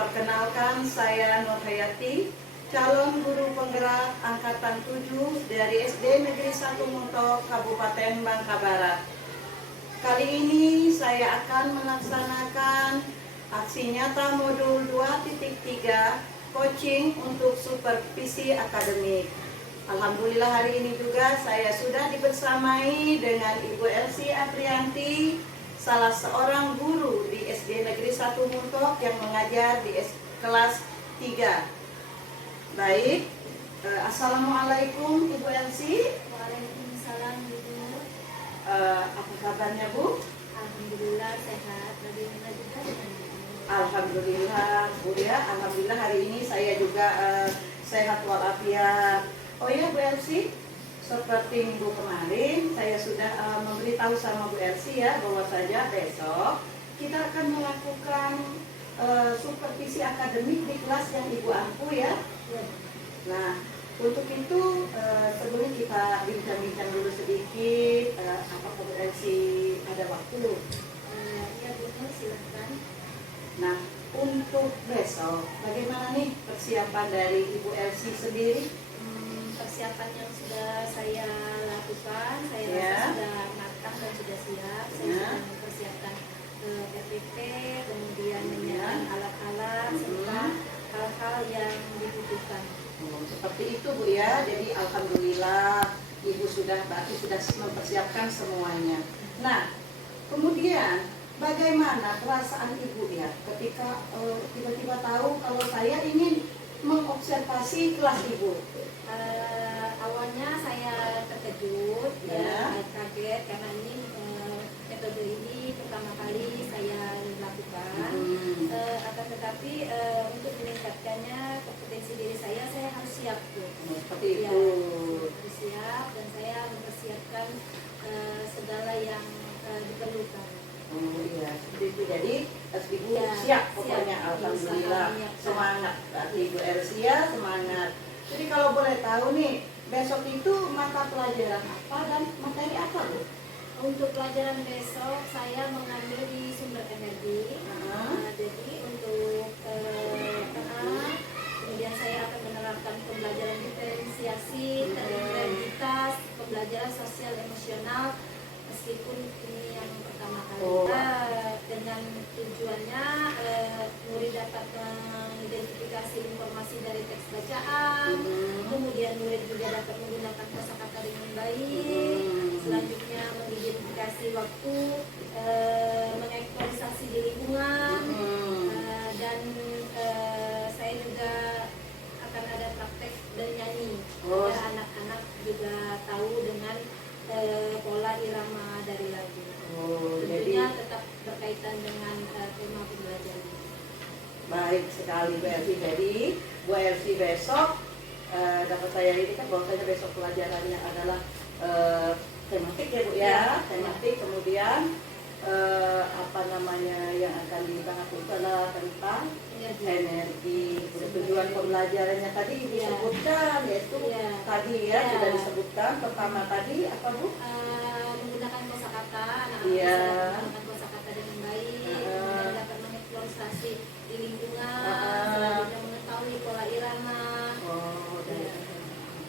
Perkenalkan, saya Nur Hayati, calon guru penggerak Angkatan 7 dari SD Negeri 1 Muntok, Kabupaten Bangka Barat. Kali ini saya akan melaksanakan aksi nyata modul 2.3 coaching untuk supervisi akademik. Alhamdulillah hari ini juga saya sudah dibersamai dengan Ibu Elsie Aprianti, salah seorang guru di SD Negeri 1 Muntok yang mengajar di kelas 3. Baik, Assalamualaikum Ibu Elsie. Waalaikumsalam Ibu. Apa kabarnya Bu? Alhamdulillah sehat. Bagaimana juga dengan Ibu? Alhamdulillah Bu ya. Alhamdulillah hari ini saya juga sehat walafiat. Oh ya Bu Elsie, seperti minggu kemarin saya sudah memberitahu sama Bu Elsie ya bahwa saja besok kita akan melakukan supervisi akademik di kelas yang Ibu ampu ya. Nah, untuk itu sebelum kita bincang-bincang dulu sedikit, apakah Bu Elsie ada waktu? Ya betul, silakan. Nah, untuk besok bagaimana nih persiapan dari Ibu Elsie sendiri? Persiapan yang sudah saya lakukan, saya Ya. rasa sudah matang dan sudah siap. Saya Ya. sudah mempersiapkan PPT, kemudian menyiapkan alat-alat serta hal-hal yang dibutuhkan. Seperti itu Bu ya. Jadi alhamdulillah Ibu sudah mempersiapkan semuanya. Nah, kemudian bagaimana perasaan Ibu ya ketika tiba-tiba tahu kalau saya ingin mengobservasi kelas Ibu? Awalnya saya terkejut, Ya. kaget karena ini metode ini pertama kali saya lakukan. Akan tetapi untuk meningkatkannya kompetensi diri saya harus siap tuh. Seperti Ya, itu. harus siap dan saya mempersiapkan segala yang diperlukan. Oh iya, seperti itu. Jadi Ibu Ya, siap pokoknya. siap. Alhamdulillah. Usaha, Semangat Ibu Elsie ya, semangat. Jadi kalau boleh tahu nih, besok itu mata pelajaran apa dan materi apa Bu? Untuk pelajaran besok saya mengambil di sumber energi. Jadi untuk kemudian saya akan menerapkan pembelajaran diferensiasi, terintegritas, pembelajaran sosial emosional, meskipun ini yang pertama kali. Dengan tujuannya murid dapat mengidentifikasi informasi dari teks bacaan, kemudian murid juga dapat menggunakan kosakata dengan baik. Selanjutnya mengidentifikasi waktu, mengaktualisasi di lingkungan, dan saya juga akan ada praktek bernyanyi agar anak-anak juga tahu dengan pola irama dari lagu. Tentunya tetap berkaitan dengan tema pembelajaran. Baik sekali Bu Elsie. Jadi Bu Elsie besok dapat saya ini kan bahwasanya besok pelajarannya adalah tematik ya Bu ya, tematik. Kemudian apa namanya yang akan dibahas adalah tentang energi. Tujuan pembelajarannya tadi Ibu sebutkan yaitu tadi ya sudah disebutkan. Pertama tadi apa Bu? Menggunakan kosakata, anak-anak Iya. bisa menggunakan kosakata dengan baik, kemudian dapat mengeksploitasi di lingkungan, selanjutnya mengetahui pola irama,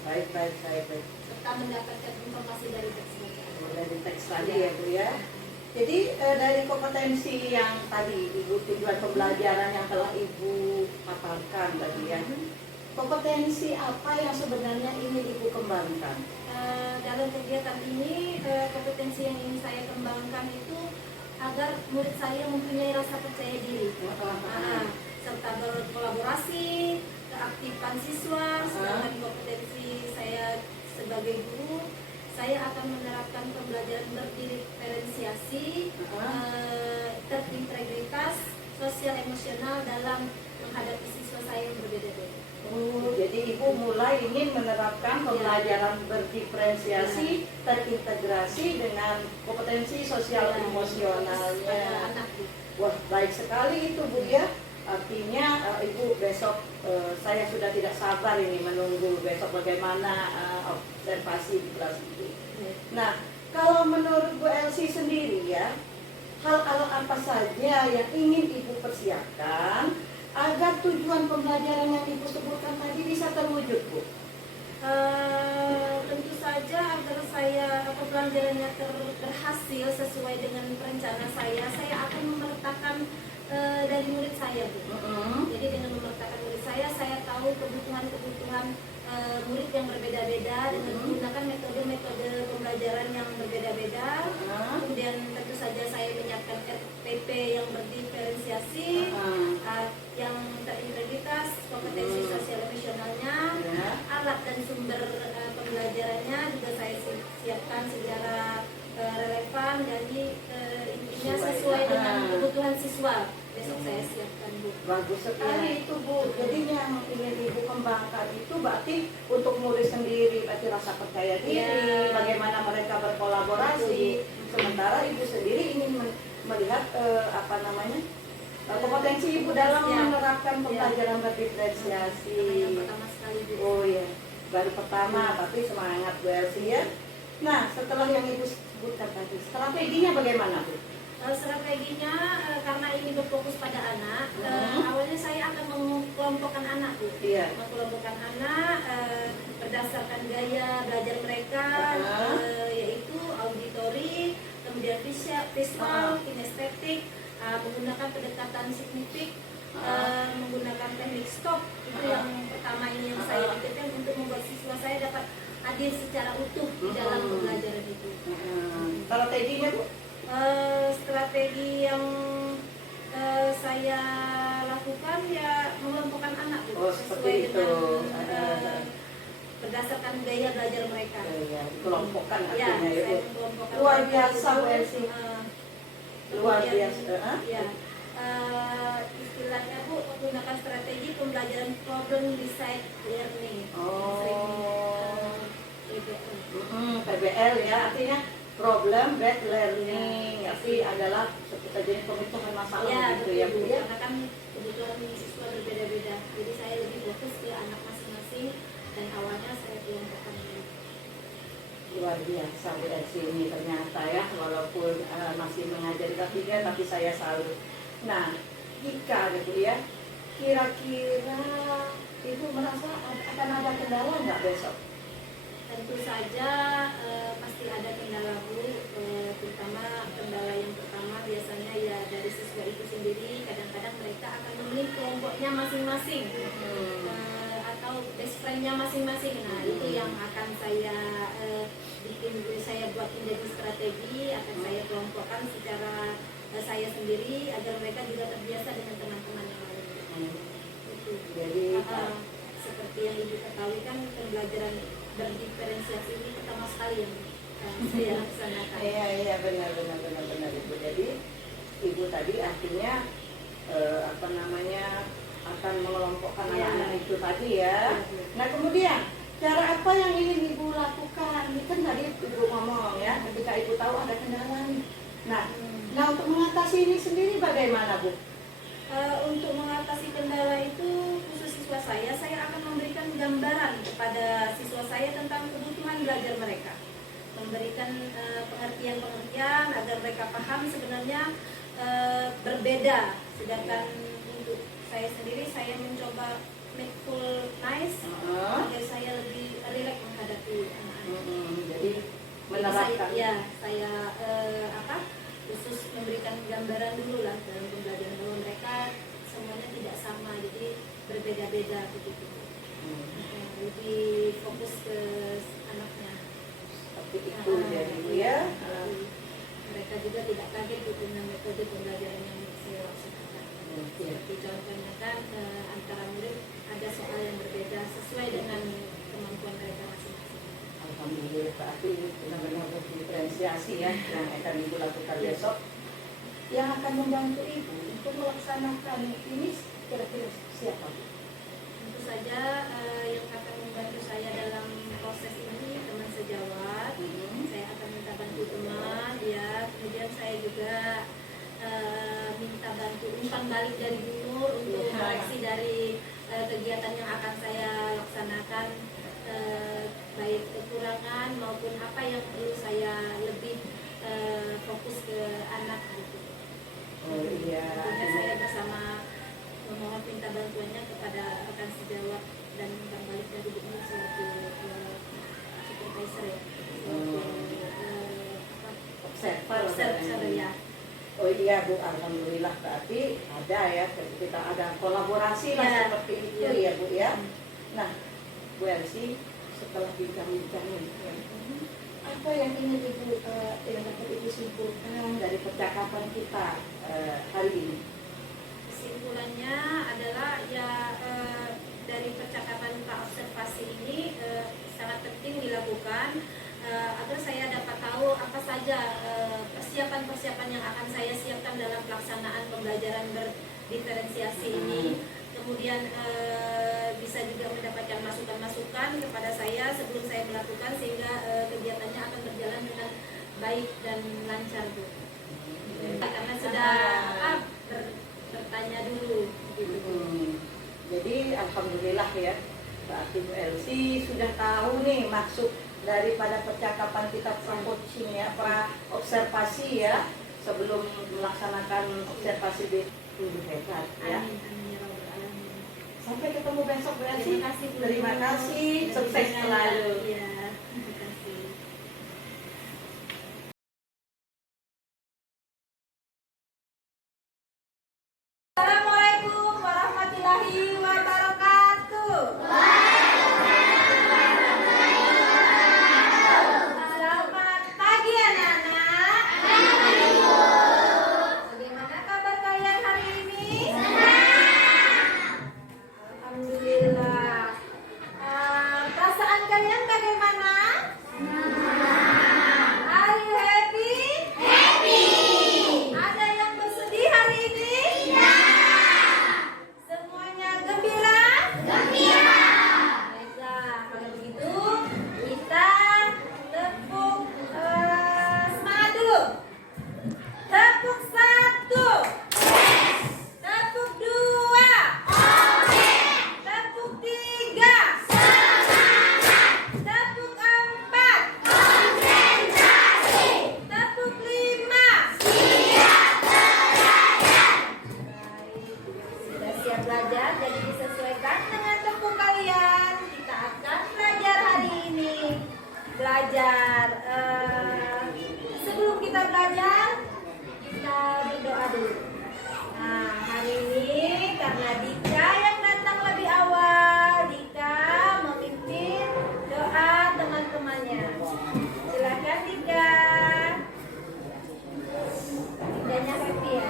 Baik. serta mendapatkan informasi dari teks bacaan. Dari teks tadi ya Bu ya. Jadi dari kompetensi yang tadi Ibu, tujuan pembelajaran yang telah Ibu paparkan tadi ya, kompetensi apa yang sebenarnya ingin Ibu kembangkan? Dalam kegiatan ini, kompetensi yang ingin saya kembangkan itu agar murid saya mempunyai rasa percaya diri, serta berkolaborasi, keaktifan siswa. Sedangkan kompetensi saya sebagai guru, saya akan menerapkan pembelajaran berdiferensiasi, terintegritas, sosial emosional dalam menghadapi siswa saya yang berbeda-beda. Jadi Ibu mulai ingin menerapkan pembelajaran berdiferensiasi, terintegrasi dengan kompetensi sosial emosionalnya. Wah, baik sekali itu Bu ya. Artinya Ibu besok saya sudah tidak sabar ini menunggu besok bagaimana observasi di kelas ini. Nah, kalau menurut Bu Elsie sendiri ya, hal-hal apa saja yang ingin Ibu persiapkan agar tujuan pembelajaran yang Ibu sebutkan tadi bisa terwujud, Bu? Tentu saja agar pembelajarannya berhasil sesuai dengan rencana saya akan memertakan dari murid saya, Bu. Jadi dengan memertakan murid saya tahu kebutuhan murid yang berbeda-beda dengan menggunakan metode-metode pembelajaran yang berbeda-beda. Kemudian tentu saja saya menyiapkan RPP yang berdiferensiasi, yang terintegritas, kompetensi sosial emosionalnya, alat dan sumber pembelajarannya juga saya siapkan secara relevan, jadi intinya sesuai dengan kebutuhan siswa. Besok saya siapkan, Bu. Bagus sekali itu, Bu. Jadi yang ingin Ibu kembangkan itu berarti untuk murid sendiri, berarti rasa percaya diri, bagaimana mereka berkolaborasi. Sementara Ibu sendiri ingin melihat kompetensi Ibu dalam menerapkan pembelajaran berdiferensiasi. Yang pertama sekali, Bu. Oh iya, baru pertama, tapi semangat Bu Elsie ya. Nah, setelah yang Ibu sebutkan tadi, strateginya bagaimana, Bu? Strateginya karena ini berfokus pada anak, awalnya saya akan mengelompokkan anak, Bu. Mengelompokkan anak berdasarkan gaya belajar mereka, yaitu auditori, kemudian visual, kinestetik, menggunakan pendekatan signifik, menggunakan teknik stop. Itu yang pertama ini yang saya pikirkan untuk membuat siswa saya dapat hadir secara utuh di dalam pembelajaran itu. Strateginya, Bu? Strategi yang saya lakukan ya mengelompokkan anak, Bu, sesuai dengan berdasarkan gaya belajar mereka. Kelompokkan Ya, artinya ya, saya Bu. mengelompokkan Luar mereka biasa, Bu itu, Elsie. Luar kemudian, biasa. Ya, istilahnya, Bu, menggunakan strategi pembelajaran problem based learning. PBL ya, artinya problem based learning. Arti adalah seperti jenis pemecahan masalah gitu ya, Bu. Karena kan kebutuhan siswa berbeda-beda. Jadi saya lebih fokus ke anak masing-masing dan awalnya saya kelompokkan dulu. Luar biasa Bu Elsie ini ternyata ya, walaupun masih mengajar kelas 3 tapi saya salut. Nah, jika gitu ya, kira-kira Ibu merasa akan ada kendala nggak besok? Tentu saja pasti ada kendala, Bu, terutama kendala yang pertama biasanya ya dari siswa itu sendiri. Kadang-kadang mereka akan memilih kelompoknya masing-masing, atau best friend-nya masing-masing. Nah, itu yang akan saya saya buat menjadi strategi, akan saya kelompokkan secara saya sendiri agar mereka juga terbiasa dengan teman-teman yang lain. Itu. Jadi seperti yang Ibu ketahui kan pembelajaran berdiferensiasi ini pertama sekali yang saya laksanakan. Iya benar Ibu. Jadi Ibu tadi artinya akan mengelompokkan anak-anak itu tadi ya. Nah, kemudian cara apa yang ingin Ibu lakukan? Ini kan tadi Ibu ngomong ya, ketika Ibu tahu ada kendala nih. Nah untuk mengatasi ini sendiri bagaimana, Bu? Untuk mengatasi kendala itu khusus siswa saya akan memberikan gambaran kepada siswa saya tentang kebutuhan belajar mereka, memberikan pengertian-pengertian agar mereka paham sebenarnya berbeda. Sedangkan untuk saya sendiri saya mencoba make full nice agar saya lebih rileks menghadapi anak-anak. Jadi menerapkan. Saya khusus memberikan gambaran dulu lah dalam pembelajaran bahwa mereka semuanya tidak sama, jadi berbeda-beda begitu. Lebih fokus ke anaknya. Seperti itu jadi ya. Mereka juga tidak kaget dengan metode pembelajaran yang saya laksanakan. Seperti contohnya kan antara murid ada soal yang berbeda sesuai dengan kemampuan mereka masing-masing. Alhamdulillah, berarti ini benar-benar diferensiasi ya yang akan Ibu lakukan besok, yang akan membantu Ibu untuk melaksanakan ini. Kira-kira siapa, Bu? Tentu saja yang akan membantu saya dalam proses ini teman sejawat. Saya akan minta bantu teman, ya. Kemudian saya juga minta bantu umpan balik dari Bu Nur untuk koreksi dari kegiatan yang akan saya laksanakan, baik kekurangan maupun apa yang perlu saya lebih fokus ke anak gitu. Oh iya. Tentunya saya bersama memohon minta bantuannya kepada rekan sejawat dan Bang Balik dari ini selaku supervisor ya, observer ya. Oh iya Bu, alhamdulillah berarti ada ya, kita ada kolaborasi lah Ya. seperti itu ya Bu ya. Nah, Bu Elsie, setelah bincang-bincang ini, apa yang ingin Ibu yang dapat Ibu simpulkan dari percakapan kita hari ini? Kesimpulannya adalah ya dari percakapan Pak observasi ini sangat penting dilakukan agar saya dapat tahu apa saja persiapan-persiapan yang akan saya siapkan dalam pelaksanaan pembelajaran berdiferensiasi ini. Kemudian bisa juga mendapatkan masukan-masukan kepada saya sebelum saya melakukan sehingga kegiatannya akan berjalan dengan baik dan lancar Bu. Karena sudah bertanya dulu gitu. Jadi alhamdulillah ya, berarti Bu Elsie sudah tahu nih maksud daripada percakapan kita pra-coaching ya, pra-observasi ya, sebelum melaksanakan observasi itu hebat ya. Amin ya Rabbal Alamin. Sampai ketemu besok Bu Elsie. Terima kasih Bu. Terima kasih, sukses selalu. Iya, terima kasih. Assalamualaikum warahmatullahi wabarakatuh. Selamat pagi anak-anak. Bagaimana kabar kalian hari ini? Alhamdulillah. Perasaan kalian bagaimana? Are you happy? Ada yang bersedih hari ini? Semuanya gembira? Baiklah, kalau begitu kita tepuk semangat dulu. Tepuk 1, tepuk 2, tepuk 3, tepuk 4, tepuk 5. Sudah siap belajar, jadi disesuaikan dengan tepuk kalian. Kita akan belajar hari ini. Belajar. Sebelum kita belajar, kita berdoa dulu. Nah, hari ini karena Dika yang datang lebih awal, Dika memimpin doa teman-temannya. Silakan Dika. Dikanya happy ya.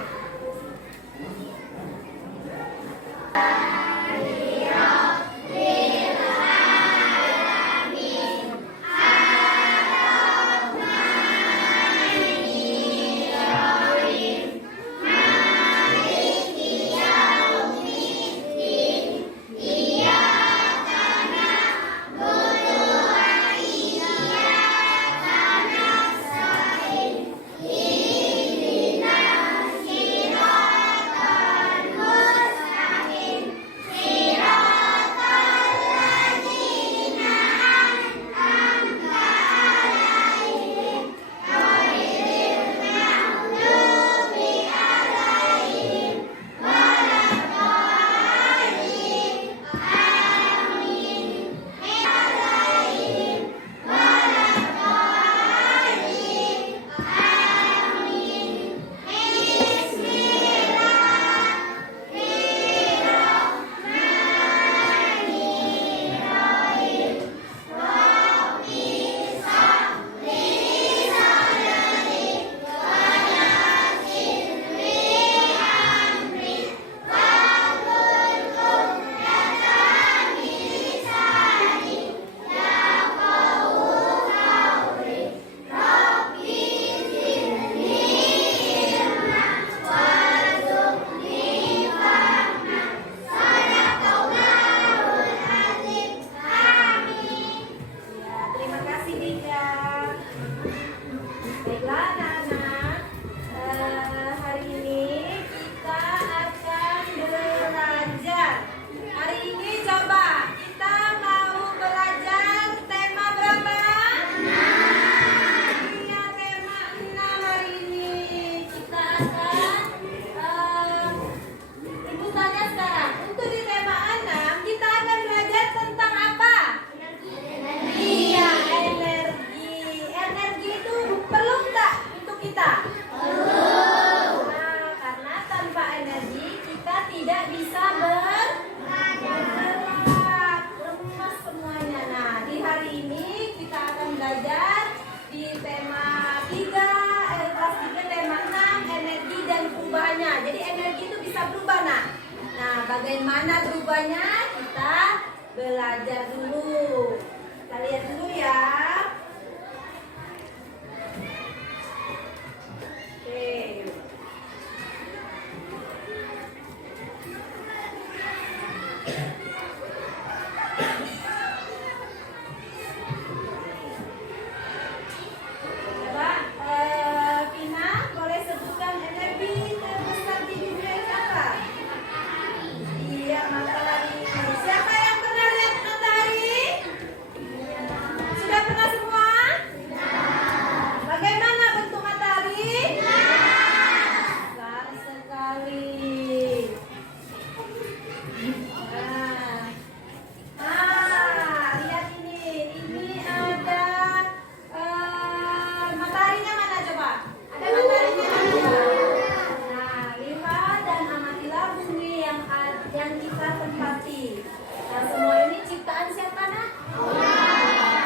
Ibu tanya sekarang. bagaimana berubahnya? Kita belajar dulu. Kita lihat dulu ya. Oke. Coba, Vina, boleh sebutkan energi terbesar di dunia itu apa? Iya, matahari. Siapa yang pernah lihat matahari? Sudah pernah semua? Bagaimana bentuk matahari? Besar sekali. Lihat ini. Ini ada mataharinya mana coba? Ada mataharinya? Nah, lihat dan amatilah bumi yang kita tempati. Nah, semua ini ciptaan siapa nak?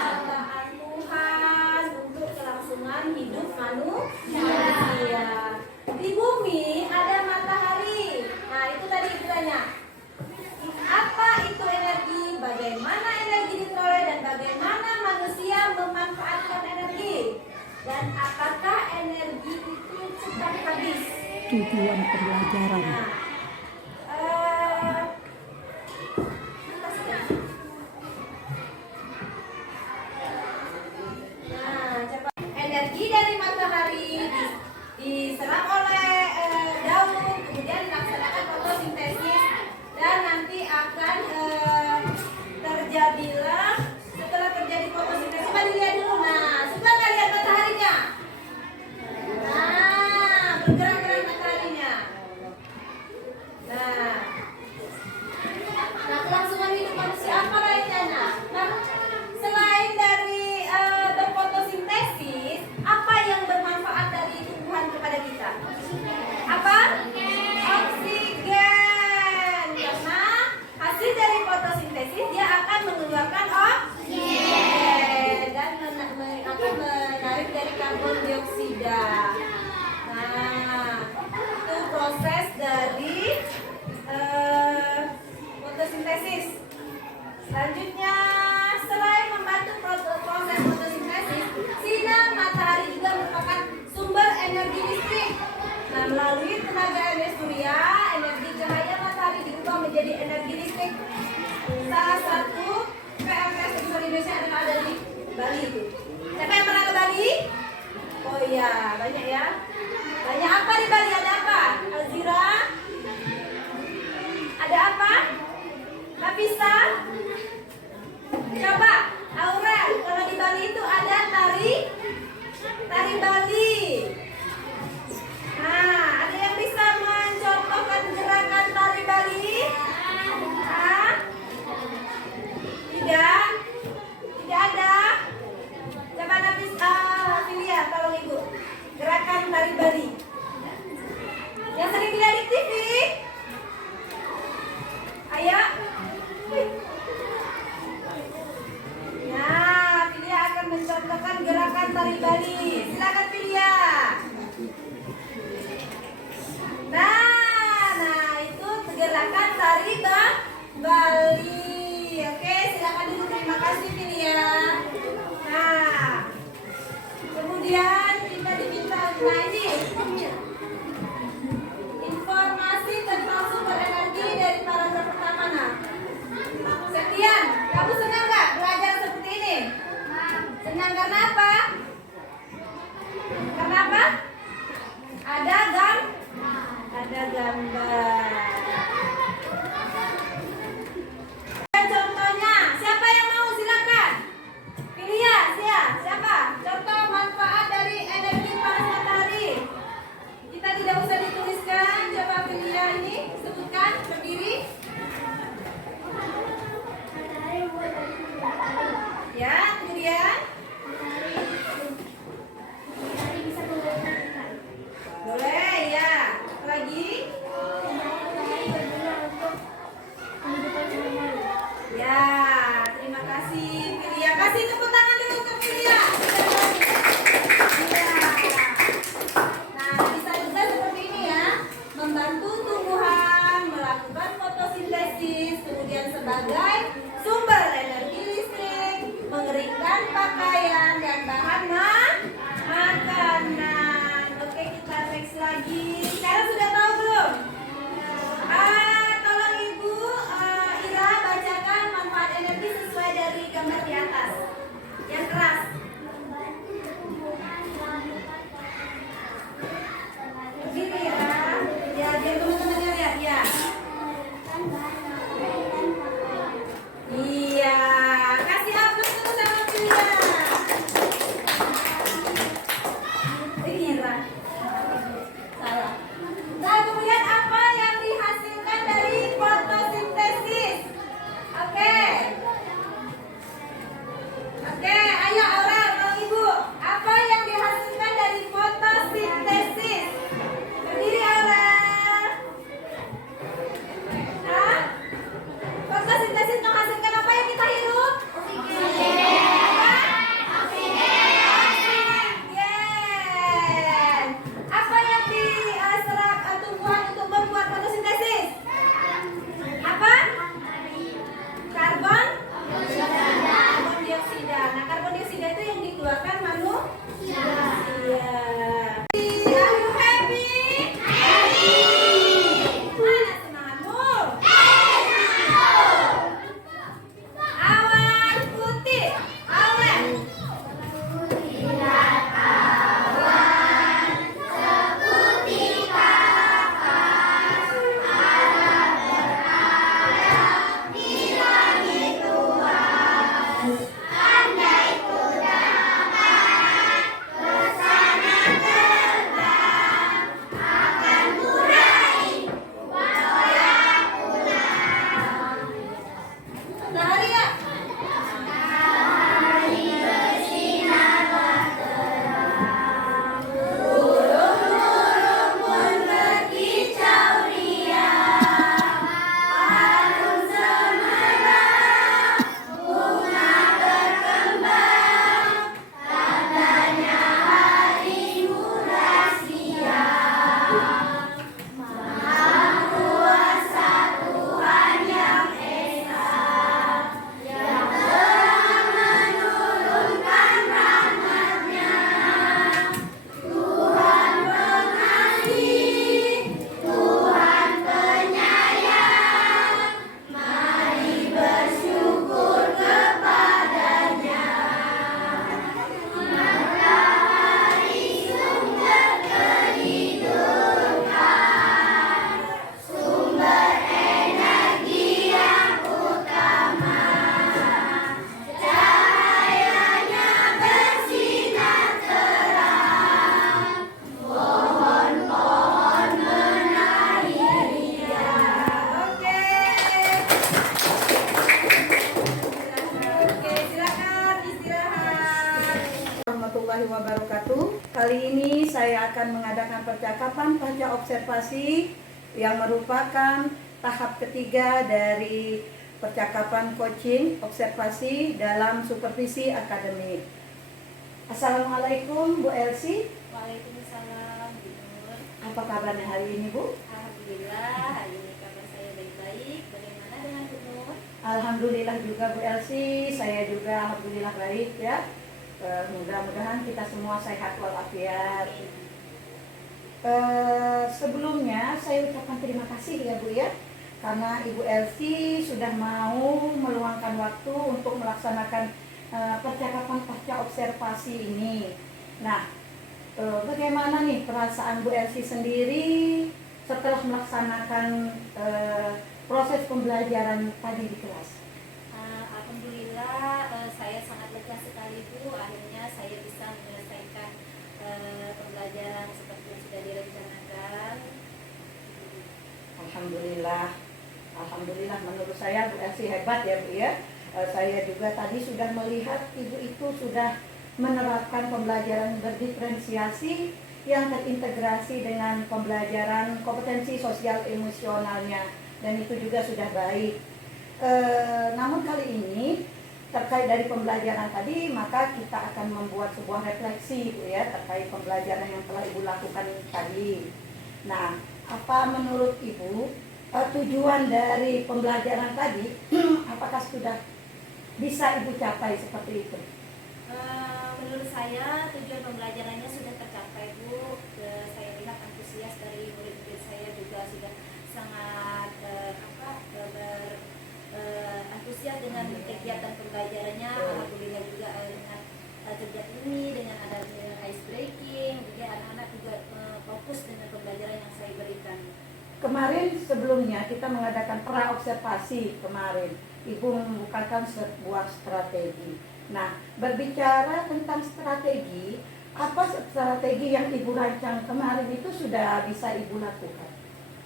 Ciptaan Tuhan untuk kelangsungan hidup manusia. Di bumi ada matahari. Nah, itu tadi ditanya. Apa itu energi? Bagaimana energi diperoleh dan bagaimana manusia memanfaatkan energi? Dan apakah energi itu cepat habis? Tujuan pembelajaran. Coba. Energi dari matahari diserap oleh daun, kemudian dilaksanakan fotosintesis dan nanti akan terjadilah setelah terjadi fotosintesis. Coba dilihat dulu. Nah, suka nggak lihat mataharinya? Nah, bergerak-gerak mataharinya. Nah, kelangsungan hidup manusia apa lainnya? Nah, selain dari berfotosintesis, apa yang bermanfaat dari tumbuhan kepada kita? Apa? Oksigen. Karena hasil dari fotosintesis dia akan mengeluarkan oksigen dan akan menarik dari karbon dioksida. Nah, itu proses dari fotosintesis. Selanjutnya, selain membantu proses fotosintesis, sinar matahari juga merupakan sumber energi listrik. Nah, melalui tenaga energi surya, energi cahaya matahari diubah menjadi energi listrik. Salah satu PLTS terbesar di Indonesia adalah ada di Bali itu. Siapa yang pernah ke Bali? Oh iya, banyak ya. Banyak apa di Bali? Ada apa? Alzira? Ada apa? Nafisa? Coba, Aurel, kalau di Bali itu ada tari Bali. Nah, ada yang bisa mencontohkan gerakan tari Bali? Hah? Tidak? Tidak ada? Coba Nafisa, Filia, tolong ibu. Gerakan tari Bali. Yang sering dilihat di TV? Ayo. Nah, Filia akan mencontohkan gerakan tari Bali. Silakan Filia. Nah, itu gerakan tari Bali. Oke, silakan dulu. Terima kasih Filia. Nah, kemudian kita diminta ini informasi tentang sumber energi dari paragraf pertama. Nah, Septian, kamu senang nggak belajar seperti ini? Senang karena apa? Karena apa? Ada gambar. Dan contohnya, siapa yang mau silakan? Pilih ya, siapa? Contoh manfaat dari energi panas matahari. Kita tidak usah dituliskan. Coba pilih ya ini, sebutkan berdiri. Ya, kemudian boleh ya. Lagi melaksanakan percakapan pasca observasi yang merupakan tahap ketiga dari percakapan coaching observasi dalam supervisi akademik. Assalamualaikum Bu Elsie. Waalaikumsalam, Bu Nur. Apa kabarnya hari ini Bu? Alhamdulillah, hari ini kabar saya baik-baik. Bagaimana dengan Bu Nur? Alhamdulillah juga Bu Elsie, saya juga alhamdulillah baik ya. Mudah-mudahan kita semua sehat walafiat. Sebelumnya saya ucapkan terima kasih ya Bu ya, karena Ibu Elsie sudah mau meluangkan waktu untuk melaksanakan percakapan pasca observasi ini. Nah, bagaimana nih perasaan Bu Elsie sendiri setelah melaksanakan proses pembelajaran tadi di kelas? Alhamdulillah, saya sangat lega sekali Bu. Akhirnya saya bisa menyelesaikan pembelajaran seperti yang sudah direncanakan. Alhamdulillah, alhamdulillah menurut saya Bu Elsie hebat ya Bu ya. Saya juga tadi sudah melihat Ibu itu sudah menerapkan pembelajaran berdiferensiasi yang terintegrasi dengan pembelajaran kompetensi sosial emosionalnya, dan itu juga sudah baik. Namun kali ini terkait dari pembelajaran tadi, maka kita akan membuat sebuah refleksi Bu ya terkait pembelajaran yang telah Ibu lakukan tadi. Nah, apa menurut Ibu tujuan dari pembelajaran tadi apakah sudah bisa Ibu capai seperti itu? Menurut saya tujuan pembelajarannya sudah tercapai Bu. Saya lihat antusias dari murid-murid saya juga sudah sangat antusias dengan kegiatan pembelajarannya. Alhamdulillah juga dengan kegiatan ini, dengan adanya ice breaking, juga anak-anak juga fokus dengan pembelajaran yang saya berikan. Kemarin sebelumnya kita mengadakan pra-observasi kemarin. Ibu membukakan sebuah strategi. Nah, berbicara tentang strategi, apa strategi yang Ibu rancang kemarin itu sudah bisa Ibu lakukan?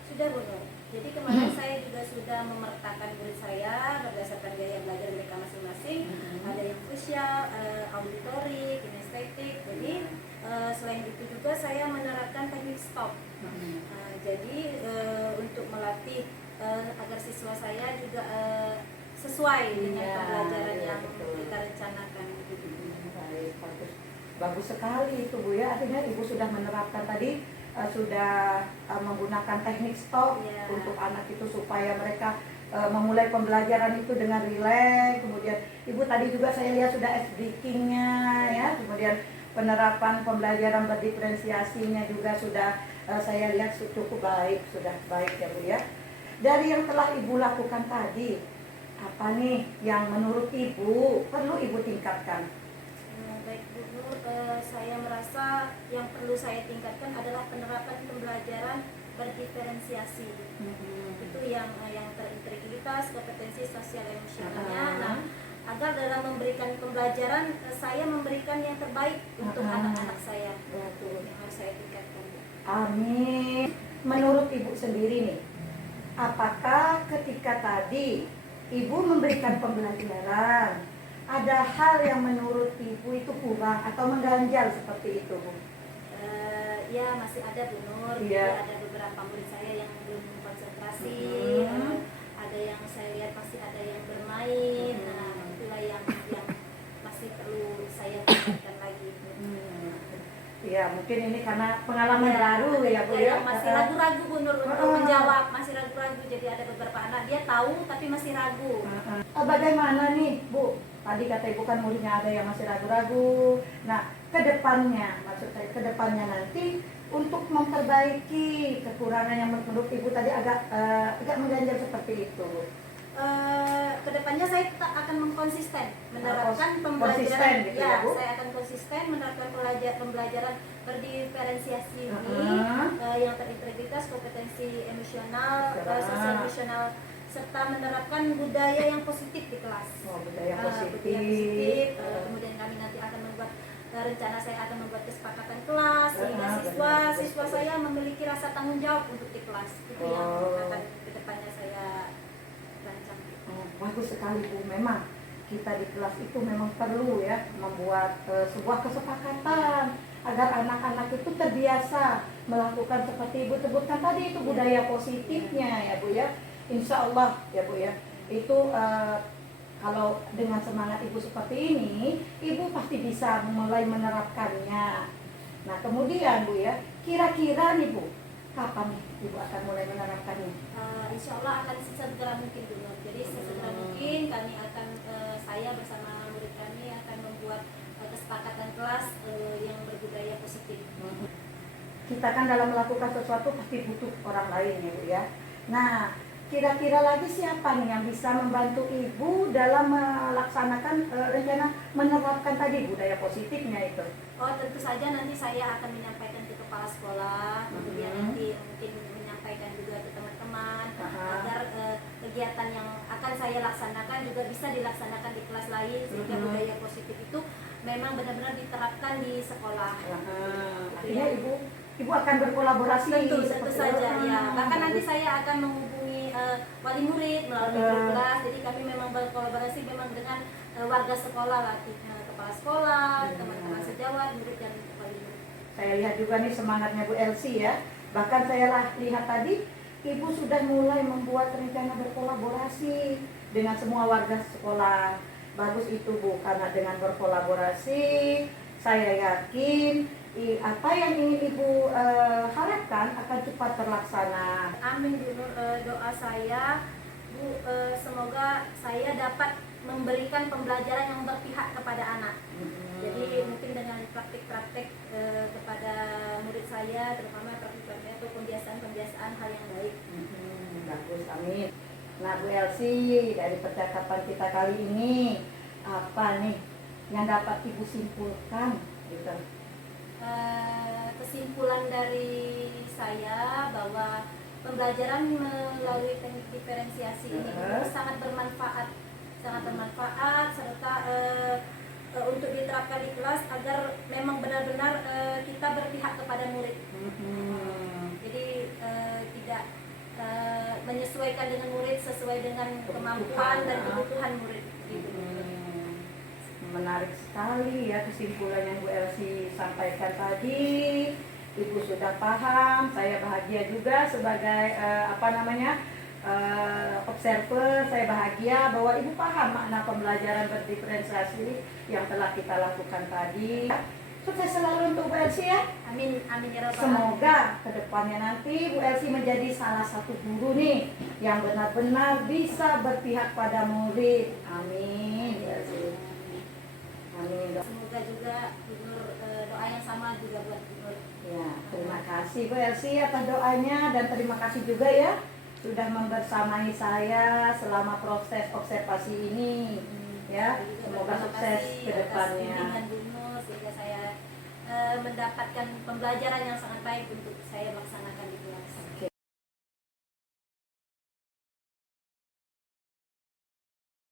Sudah Bu Nur. Jadi kemarin saya juga sudah memetakan murid saya berdasarkan gaya belajar mereka masing-masing. Ada yang krusial, auditory, kinestetik. Jadi selain itu juga saya menerapkan teknik stop. Jadi untuk melatih agar siswa saya juga sesuai dengan pembelajaran yang kita rencanakan. Baik, bagus sekali itu Bu ya. Artinya Ibu sudah menerapkan tadi, sudah menggunakan teknik stop untuk anak itu supaya mereka memulai pembelajaran itu dengan rileks. Kemudian Ibu tadi juga saya lihat sudah ice breaking-nya ya. Kemudian penerapan pembelajaran berdiferensiasinya juga sudah saya lihat cukup baik, sudah baik ya Bu ya. Dari yang telah Ibu lakukan tadi, apa nih yang menurut Ibu perlu Ibu tingkatkan? Baik Bu Nur, saya merasa yang perlu saya tingkatkan adalah penerapan pembelajaran berdiferensiasi. Itu yang terintegritas, kompetensi sosial emosionalnya. Nah, agar dalam memberikan pembelajaran saya memberikan yang terbaik untuk anak-anak saya. Betul. Yang harus saya tingkatkan. Amin. Menurut Ibu sendiri nih, apakah ketika tadi Ibu memberikan pembelajaran, ada hal yang menurut Ibu itu kurang atau mengganjal seperti itu Bu? Ya masih ada Bu Nur. Iya. Ada beberapa murid saya yang belum konsentrasi. Ada yang saya lihat masih ada yang bermain. Nah, itulah yang masih perlu saya tingkatkan lagi. Ya mungkin ini karena pengalaman baru ya Bu ya. Masih ragu-ragu Bu Nur untuk menjawab, masih ragu-ragu. Jadi ada beberapa anak dia tahu tapi masih ragu. Bagaimana nih Bu? Tadi kata Ibu kan muridnya ada yang masih ragu-ragu. Nah, kedepannya, maksud saya kedepannya nanti untuk memperbaiki kekurangan yang menurut Ibu tadi agak mengganjal seperti itu. Kedepannya saya akan mengkonsisten menerapkan pembelajaran. Gitu ya, Bu? Saya akan konsisten menerapkan pembelajaran berdiferensiasi ini yang terintegritas, kompetensi emosional, sosial emosional, serta menerapkan budaya yang positif di kelas. Budaya positif. Kemudian kami nanti akan membuat rencana, saya akan membuat kesepakatan kelas sehingga siswa saya memiliki rasa tanggung jawab untuk di kelas. Itu yang akan kedepannya saya rancang. Bagus sekali Bu, memang kita di kelas itu memang perlu ya membuat sebuah kesepakatan agar anak-anak itu terbiasa melakukan seperti Ibu sebutkan tadi itu budaya positifnya ya Bu ya. Insya Allah ya Bu ya, itu kalau dengan semangat Ibu seperti ini, Ibu pasti bisa mulai menerapkannya. Nah kemudian Bu ya, kira-kira nih Bu, kapan nih Ibu akan mulai menerapkannya? Insya Allah akan sesegera mungkin dulu. Jadi sesegera mungkin kami akan saya bersama murid kami akan membuat kesepakatan kelas yang berbudaya positif. Kita kan dalam melakukan sesuatu pasti butuh orang lain ya Bu ya. Nah kira-kira lagi siapa nih yang bisa membantu Ibu dalam melaksanakan rencana menerapkan tadi budaya positifnya itu? Oh tentu saja nanti saya akan menyampaikan ke kepala sekolah, kemudian nanti mungkin menyampaikan juga ke teman-teman agar kegiatan yang akan saya laksanakan juga bisa dilaksanakan di kelas lain sehingga budaya positif itu memang benar-benar diterapkan di sekolah. Artinya Ibu akan berkolaborasi Tentu seperti saja itu. ya. Bahkan nanti saya akan menghubungi wali murid melalui grup kelas. Jadi kami memang berkolaborasi memang dengan warga sekolah lah, kepala sekolah, teman-teman sejawat, murid dan wali murid. Saya lihat juga nih semangatnya Bu Elsie ya. Bahkan saya lihat tadi Ibu sudah mulai membuat rencana berkolaborasi dengan semua warga sekolah. Bagus itu Bu, karena dengan berkolaborasi saya yakin apa yang ingin Ibu harapkan akan cepat terlaksana. Amin dulu doa saya Bu, semoga saya dapat memberikan pembelajaran yang berpihak kepada anak. Jadi mungkin dengan praktik-praktik kepada murid saya, terutama praktik-praktik atau pembiasaan-pembiasaan hal yang baik. Bagus, amin. Nah Bu Elsie, dari percakapan kita kali ini apa nih yang dapat Ibu simpulkan gitu? Kesimpulan dari saya bahwa pembelajaran melalui teknik diferensiasi ini sangat bermanfaat serta untuk diterapkan di kelas agar memang benar-benar kita berpihak kepada murid. Jadi tidak menyesuaikan dengan murid sesuai dengan kemampuan dan kebutuhan murid. Menarik sekali ya kesimpulan yang Bu Elsie sampaikan tadi. Ibu sudah paham, saya bahagia juga sebagai observer. Saya bahagia bahwa Ibu paham makna pembelajaran berdiferensiasi yang telah kita lakukan tadi. Sukses selalu untuk Bu Elsie ya. Amin, amin ya Rabbal. Semoga kedepannya nanti Bu Elsie menjadi salah satu guru nih yang benar-benar bisa berpihak pada murid. Amin. Bu Elsie. Amin. Semoga juga doa yang sama juga buat Nur. Ya, terima kasih Bu Elsie atas doanya dan terima kasih juga ya sudah membersamai saya selama proses observasi ini. Ya, semoga sukses ke depannya. Sehingga saya mendapatkan pembelajaran yang sangat baik untuk saya laksanakan di kelas.